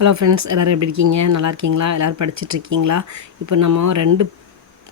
Hello friends, எல்லோரும் எப்படி இருக்கீங்க? நல்லா இருக்கீங்களா? எல்லோரும் படிச்சுட்ருக்கீங்களா? இப்போ நம்ம 2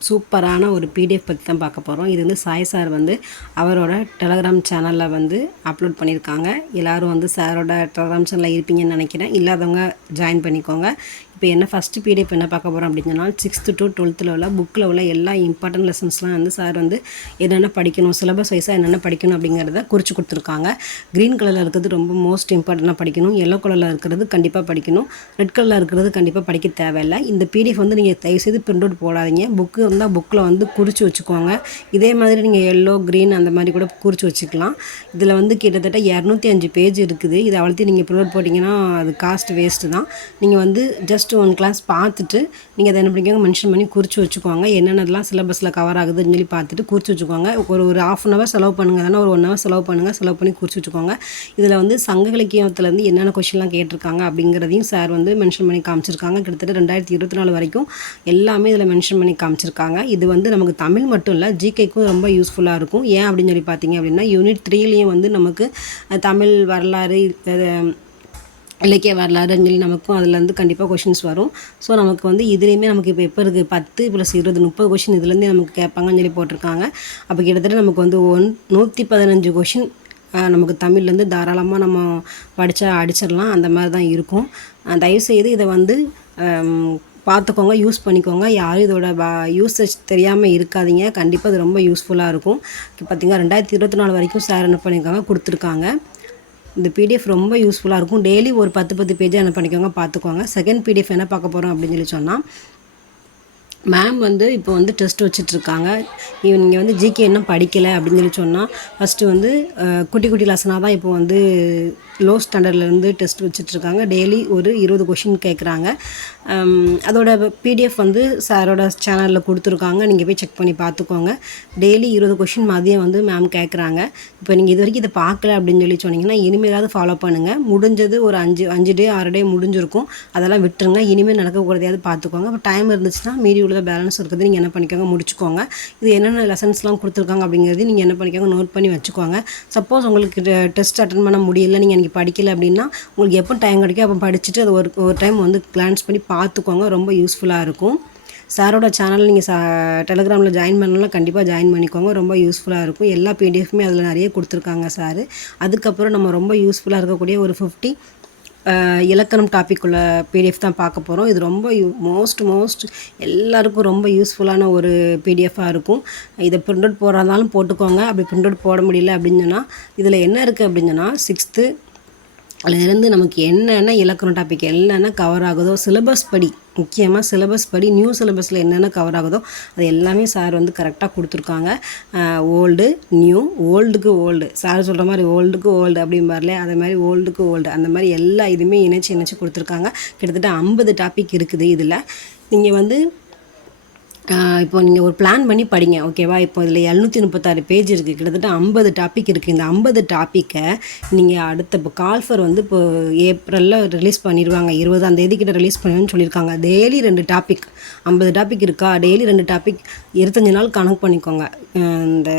சூப்பரான ஒரு பிடிஎஃப் பற்றி தான் பார்க்க போகிறோம். இது வந்து சாய் சார் வந்து அவரோட டெலகிராம் சேனலில் வந்து அப்லோட் பண்ணியிருக்காங்க. எல்லோரும் வந்து சாரோட டெலகிராம் சேனலில் இருப்பீங்கன்னு நினைக்கிறேன். இல்லாதவங்க ஜாயின் பண்ணிக்கோங்க. இப்போ என்ன ஃபஸ்ட்டு பிடிஎஃப் என்ன பார்க்க போகிறோம் அப்படின்னு சொன்னால் 6th to 12th உள்ள புக்கில் உள்ள எல்லா இம்பார்ட்டன்ட் லெசன்ஸ்லாம் வந்து சார் வந்து என்னென்ன படிக்கணும், சிலபஸ் வைஸாக என்னென்ன படிக்கணும் அப்படிங்கிறத குறித்து கொடுத்துருக்காங்க. க்ரீன் கலரில் இருக்கிறது ரொம்ப மோஸ்ட் இம்பார்ட்டண்ட்டாக படிக்கணும், எல்லோ கலரில் இருக்கிறது கண்டிப்பாக படிக்கணும், ரெட் கலரில் இருக்கிறது கண்டிப்பாக படிக்க தேவையில்லை. இந்த பிடிஎஃப் வந்து நீங்கள் தயவுசெய்து பிரிண்ட் அவுட் போடாதீங்க. புக்கு இருந்தால் புக்கில் வந்து குறித்து வச்சுக்கோங்க. இதே மாதிரி நீங்கள் எல்லோ க்ரீன் அந்த மாதிரி கூட குறித்து வச்சுக்கலாம். இதில் வந்து கிட்டத்தட்ட 205 பேஜ் இருக்குது. இதை அவ்வளோத்தையும் நீங்கள் பிரிண்ட் அவுட் போட்டிங்கன்னா அது காஸ்ட் வேஸ்ட்டு தான். நீங்கள் வந்து ஜஸ்ட் ஒன் கிளாஸ் பார்த்துட்டு நீங்கள் அதை என்ன பண்ணிக்கோங்க, மென்ஷன் பண்ணி குறித்து வச்சுக்கோங்க. என்னென்னலாம் சிலபஸில் கவர் ஆகுதுன்னு சொல்லி பார்த்துட்டு குறித்து வச்சுக்கோங்க. ஒரு ½ அன் ஹவர் செலவு பண்ணுங்கள், தானே ஒரு 1 ஹவர் செலவு பண்ணுங்கள். செலவு பண்ணி குறித்து வச்சுக்கோங்க. இதில் வந்து சங்க இலக்கியத்துலேருந்து என்னென்ன கொஷின்லாம் கேட்டிருக்காங்க அப்படிங்கிறதையும் சார் வந்து மென்ஷன் பண்ணி காமிச்சிருக்காங்க. கிட்டத்தட்ட 2024 வரைக்கும் எல்லாமே இதில் மென்ஷன் பண்ணி காமிச்சிருக்காங்க. இது வந்து நமக்கு தமிழ் மட்டும் இல்லை, ஜிகேக்கும் ரொம்ப யூஸ்ஃபுல்லாக இருக்கும். ஏன் அப்படின்னு சொல்லி பார்த்தீங்க அப்படின்னா யூனிட் 3லேயும் வந்து நமக்கு தமிழ் வரலாறு, இலக்கிய வரலாறுன்னு சொல்லி நமக்கும் அதுலேருந்து கண்டிப்பாக கொஷின்ஸ் வரும். ஸோ நமக்கு வந்து இதுலேயுமே நமக்கு இப்போ எப்போ இருக்குது 10 + 20 30 கொஷின் இதுலேருந்தே நமக்கு கேட்பாங்கன்னு சொல்லி போட்டிருக்காங்க. அப்போ கிட்டத்தட்ட நமக்கு வந்து 115 கொஷின் நமக்கு தமிழ்லேருந்து தாராளமாக நம்ம படித்தா அடிச்சிடலாம். அந்த மாதிரி தான் இருக்கும். தயவுசெய்து இதை வந்து பார்த்துக்கோங்க, யூஸ் பண்ணிக்கோங்க. யாரும் இதோட யூசேஜ் தெரியாமல் இருக்காதீங்க. கண்டிப்பாக அது ரொம்ப யூஸ்ஃபுல்லாக இருக்கும். இப்போ பார்த்திங்கன்னா 2024 வரைக்கும் சார் என்ன பண்ணியிருக்காங்க, கொடுத்துருக்காங்க. இந்த பிடிஎஃப் ரொம்ப யூஸ்ஃபுல்லாக இருக்கும். டெய்லி ஒரு 10 பேஜாக என்ன பண்ணிக்கோங்க, பார்த்துக்கோங்க. செகண்ட் பிடிஎஃப் என்ன பார்க்க போகிறோம் அப்படின்னு சொல்லி சொன்னால், மேம் வந்து இப்போ வந்து டெஸ்ட் வச்சிட்ருக்காங்க. நீங்கள் வந்து ஜிகே இன்னும் படிக்கலை அப்படின்னு சொல்லி சொன்னால் ஃபஸ்ட்டு வந்து குட்டி குட்டி லெசனாக தான் இப்போ வந்து லோ ஸ்டாண்டர்ட்லேருந்து டெஸ்ட் வச்சிட்ருக்காங்க. டெய்லி ஒரு 20 கொஷின் கேட்குறாங்க. அதோட பிடிஎஃப் வந்து சாரோட சேனலில் கொடுத்துருக்காங்க. நீங்கள் போய் செக் பண்ணி பார்த்துக்கோங்க. டெய்லி 20 கொஷின் மதியம் வந்து மேம் கேட்குறாங்க. இப்போ நீங்கள் இது வரைக்கும் இதை பார்க்கல அப்படின்னு சொல்லி சொன்னீங்கன்னா இனிமேலாவது ஃபாலோ பண்ணுங்கள். முடிஞ்சது ஒரு 5 டே 6 டே முடிஞ்சிருக்கும். அதெல்லாம் விட்டுருங்க. இனிமேல் நடக்கக்கூடாதையாவது பார்த்துக்கோங்க. இப்போ டைம் இருந்துச்சுன்னா மீதி உள்ள பேலன்ஸ் இருக்கிறது நீங்கள் என்ன பண்ணிக்கோங்க, முடிச்சுக்கோங்க. இது என்னென்ன லெசன்ஸ்லாம் கொடுத்துருக்காங்க அப்படிங்கிறது நீங்கள் என்ன பண்ணிக்கோங்க, நோட் பண்ணி வச்சுக்கோங்க. சப்போஸ் உங்களுக்கு டெஸ்ட் அட்டன் பண்ண முடியல, நீங்கள் படிக்கலை அப்படின்னா உங்களுக்கு எப்போ டைம் கிடைக்கும் அப்போ படிச்சுட்டு அது ஒரு டைம் வந்து கிளான்ஸ் பண்ணி பார்த்துக்கோங்க. ரொம்ப யூஸ்ஃபுல்லாக இருக்கும். சாரோட சேனல் நீங்கள் டெலகிராமில் ஜாயின் பண்ணலாம், கண்டிப்பாக ஜாயின் பண்ணிக்கோங்க. ரொம்ப யூஸ்ஃபுல்லாக இருக்கும். எல்லா பிடிஎஃப்மே அதில் நிறைய கொடுத்துருக்காங்க சார். அதுக்கப்புறம் நம்ம ரொம்ப யூஸ்ஃபுல்லாக இருக்கக்கூடிய ஒரு 50 இலக்கணம் டாபிக் உள்ள பிடிஎஃப் தான் பார்க்க போகிறோம். இது ரொம்ப மோஸ்ட் எல்லாருக்கும் ரொம்ப யூஸ்ஃபுல்லான ஒரு பிடிஎஃபாக இருக்கும். இதை பிரிண்ட் அவுட் போடுறதாலும் போட்டுக்கோங்க. அப்படி பிரிண்ட் அவுட் போட முடியல அப்படின்னு சொன்னால் இதில் என்ன இருக்குது அப்படின்னு சொன்னால் 6th அதுலேருந்து நமக்கு என்னென்ன இலக்கணம் டாபிக் என்னென்ன கவர் ஆகுதோ, சிலபஸ் படி, முக்கியமாக சிலபஸ் படி நியூ சிலபஸில் என்னென்ன கவர் ஆகுதோ அது எல்லாமே சார் வந்து கரெக்டாக கொடுத்துருக்காங்க. ஓல்டு நியூ, ஓல்டுக்கு ஓல்டு, சார் சொல்கிற மாதிரி ஓல்டுக்கு ஓல்டு அப்படிம்பார்லே அதே மாதிரி ஓல்டுக்கு ஓல்டு, அந்த மாதிரி எல்லா இதுவுமே இணைச்சி கொடுத்துருக்காங்க. கிட்டத்தட்ட 50 டாபிக் இருக்குது. இதில் நீங்கள் வந்து இப்போ நீங்கள் ஒரு பிளான் பண்ணி படிங்க, ஓகேவா? இப்போ இதில் 736 பேஜ் இருக்குது. கிட்டத்தட்ட 50 டாபிக் இருக்குது. இந்த 50 டாப்பிக்கை நீங்கள் அடுத்த இப்போ கால்ஃபர் வந்து இப்போ ஏப்ரலில் ரிலீஸ் பண்ணிடுவாங்க. 20ஆம் தேதிக்கிட்ட ரிலீஸ் பண்ணுவேன்னு சொல்லியிருக்காங்க. டெய்லி 2 டாபிக், 50 டாபிக் இருக்கா, டெய்லி 2 டாபிக், 25 நாள் கணக்கு பண்ணிக்கோங்க. இந்த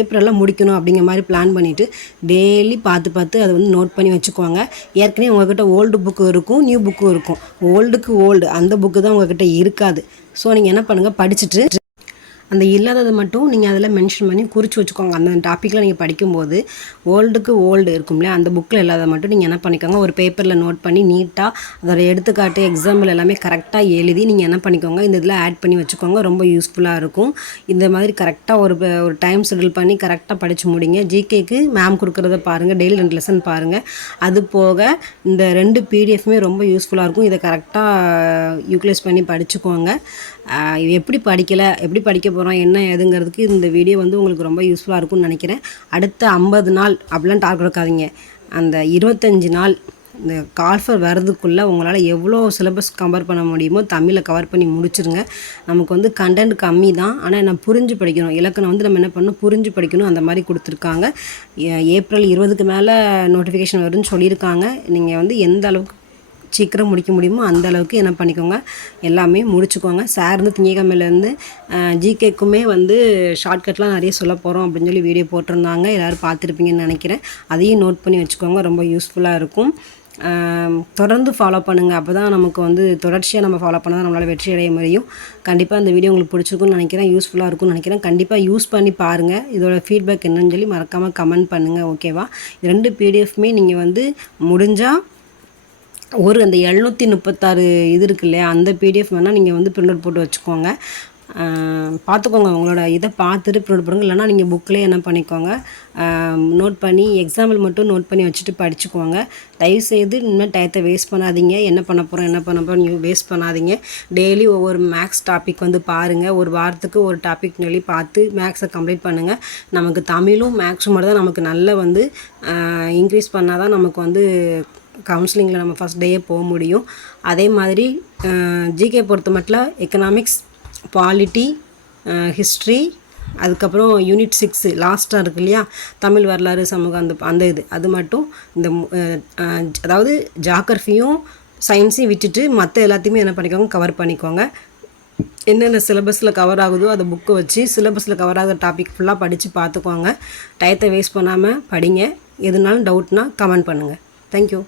ஏப்ரலில் முடிக்கணும் அப்படிங்கிற மாதிரி பிளான் பண்ணிவிட்டு டெய்லி பார்த்து அதை வந்து நோட் பண்ணி வச்சுக்கோங்க. ஏற்கனவே உங்கள்கிட்ட ஓல்டு புக்கு இருக்கும், நியூ புக்கும் இருக்கும். ஓல்டுக்கு ஓல்டு அந்த புக்கு தான் உங்கள்கிட்ட இருக்காது. ஸோ நீங்கள் என்ன பண்ணுங்கள், படிச்சுட்டு அந்த இல்லாததை மட்டும் நீங்கள் அதில் மென்ஷன் பண்ணி குறித்து வச்சுக்கோங்க. அந்த டாப்பிக்கில் நீங்கள் படிக்கும்போது ஓல்டுக்கு ஓல்டு இருக்கும்ல, அந்த புக்கில் இல்லாத மட்டும் நீங்கள் என்ன பண்ணிக்கோங்க, ஒரு பேப்பரில் நோட் பண்ணி நீட்டாக அதோட எடுத்துக்காட்டு எக்ஸாம்பிள் எல்லாமே கரெக்டாக எழுதி நீங்கள் என்ன பண்ணிக்கோங்க, இந்த இதில் ஆட் பண்ணி வச்சுக்கோங்க. ரொம்ப யூஸ்ஃபுல்லாக இருக்கும். இந்த மாதிரி கரெக்டாக ஒரு டைம் ஷெட்யூல் பண்ணி கரெக்டாக படித்து முடிங்க. ஜிகேக்கு மேம் கொடுக்குறத பாருங்கள், டெய்லி 2 லெசன் பாருங்கள். அது போக இந்த 2 பிடிஎஃப்மே ரொம்ப யூஸ்ஃபுல்லாக இருக்கும். இதை கரெக்டாக யூட்டிலைஸ் பண்ணி படிச்சுக்கோங்க. இது எப்படி படிக்க போகிறோம் என்ன ஏதுங்கிறதுக்கு இந்த வீடியோ வந்து உங்களுக்கு ரொம்ப யூஸ்ஃபுல்லாக இருக்கும்னு நினைக்கிறேன். அடுத்த 50 நாள் அப்படிலாம் டார்கெட் இருக்காதீங்க. அந்த 25 நாள் இந்த கால்ஃபர் வர்றதுக்குள்ளே உங்களால் எவ்வளோ சிலபஸ் கவர் பண்ண முடியுமோ தமிழில் கவர் பண்ணி முடிச்சிருங்க. நமக்கு வந்து கண்டென்ட் கம்மி தான், ஆனால் நான் புரிஞ்சு படிக்கணும். இலக்கணம் வந்து நம்ம என்ன பண்ணணும், புரிஞ்சு படிக்கணும். அந்த மாதிரி கொடுத்துருக்காங்க. ஏப்ரல் 20க்கு மேலே நோட்டிஃபிகேஷன் வருதுன்னு சொல்லியிருக்காங்க. நீங்கள் வந்து எந்த அளவுக்கு சீக்கிரம் முடிக்க முடியுமோ அந்த அளவுக்கு என்ன பண்ணிக்கோங்க, எல்லாமே முடிச்சுக்கோங்க. சார் வந்து திங்கக்கிழமையிலேருந்து ஜிகேக்குமே வந்து ஷார்ட்கட்லாம் நிறைய சொல்ல போகிறோம் அப்படின்னு சொல்லி வீடியோ போட்டிருந்தாங்க. எல்லோரும் பார்த்துருப்பீங்கன்னு நினைக்கிறேன். அதையும் நோட் பண்ணி வச்சுக்கோங்க. ரொம்ப யூஸ்ஃபுல்லாக இருக்கும். தொடர்ந்து ஃபாலோ பண்ணுங்கள். அப்போ தான் நமக்கு வந்து தொடர்ச்சியாக நம்ம ஃபாலோ பண்ணால் தான் நம்மளால் வெற்றி அடைய முடியும். கண்டிப்பாக இந்த வீடியோ உங்களுக்கு பிடிச்சிருக்குன்னு நினைக்கிறேன், யூஸ்ஃபுல்லாக இருக்கும்னு நினைக்கிறேன். கண்டிப்பாக யூஸ் பண்ணி பாருங்கள். இதோட ஃபீட்பேக் என்னன்னு சொல்லி மறக்காமல் கமெண்ட் பண்ணுங்கள். ஓகேவா? 2 பிடிஎஃப்மே நீங்கள் வந்து முடிஞ்சால் அந்த 736 இது இருக்கு இல்லையா, அந்த பிடிஎஃப் வேணால் நீங்கள் வந்து பிரிண்ட் அவுட் போட்டு வச்சுக்கோங்க. பார்த்துக்கோங்க, உங்களோட இதை பார்த்துட்டு பிரிண்ட் போடுங்க. இல்லைனா நீங்கள் புக்கிலே என்ன பண்ணிக்கோங்க, நோட் பண்ணி எக்ஸாம்பிள் மட்டும் நோட் பண்ணி வச்சுட்டு படிச்சுக்கோங்க. தயவுசெய்து இனிமேல் டயத்தை வேஸ்ட் பண்ணாதீங்க. என்ன பண்ண போகிறோம் நீங்கள் வேஸ்ட் பண்ணாதீங்க. டெய்லி ஒவ்வொரு மேக்ஸ் டாபிக் வந்து பாருங்கள். ஒரு வாரத்துக்கு ஒரு டாபிக் சொல்லி பார்த்து மேக்ஸை கம்ப்ளீட் பண்ணுங்கள். நமக்கு தமிழும் மேக்ஸும் மட்டும் தான் நமக்கு நல்ல வந்து இன்க்ரீஸ் பண்ணால் தான் நமக்கு வந்து கவுன்சிலிங்கில் நம்ம ஃபஸ்ட் டேயே போக முடியும். அதே மாதிரி ஜிகே பொறுத்த மட்டும் எக்கனாமிக்ஸ், பாலிட்டி, ஹிஸ்ட்ரி, அதுக்கப்புறம் யூனிட் 6 லாஸ்ட்டாக இருக்கு இல்லையா, தமிழ் வரலாறு சமூகம், அது மட்டும் இந்த அதாவது ஜாகிரஃபியும் சயின்ஸையும் விட்டுட்டு மற்ற எல்லாத்தையுமே என்ன பண்ணிக்கோங்க, கவர் பண்ணிக்கோங்க. என்னென்ன சிலபஸில் கவர் ஆகுதோ அதை புக்கை வச்சு சிலபஸில் கவர் ஆகுற டாபிக் ஃபுல்லாக படித்து பார்த்துக்கோங்க. டயத்தை வேஸ்ட் பண்ணாமல் படிங்க. எதுனாலும் டவுட்னால் கமெண்ட் பண்ணுங்கள். தேங்க்யூ.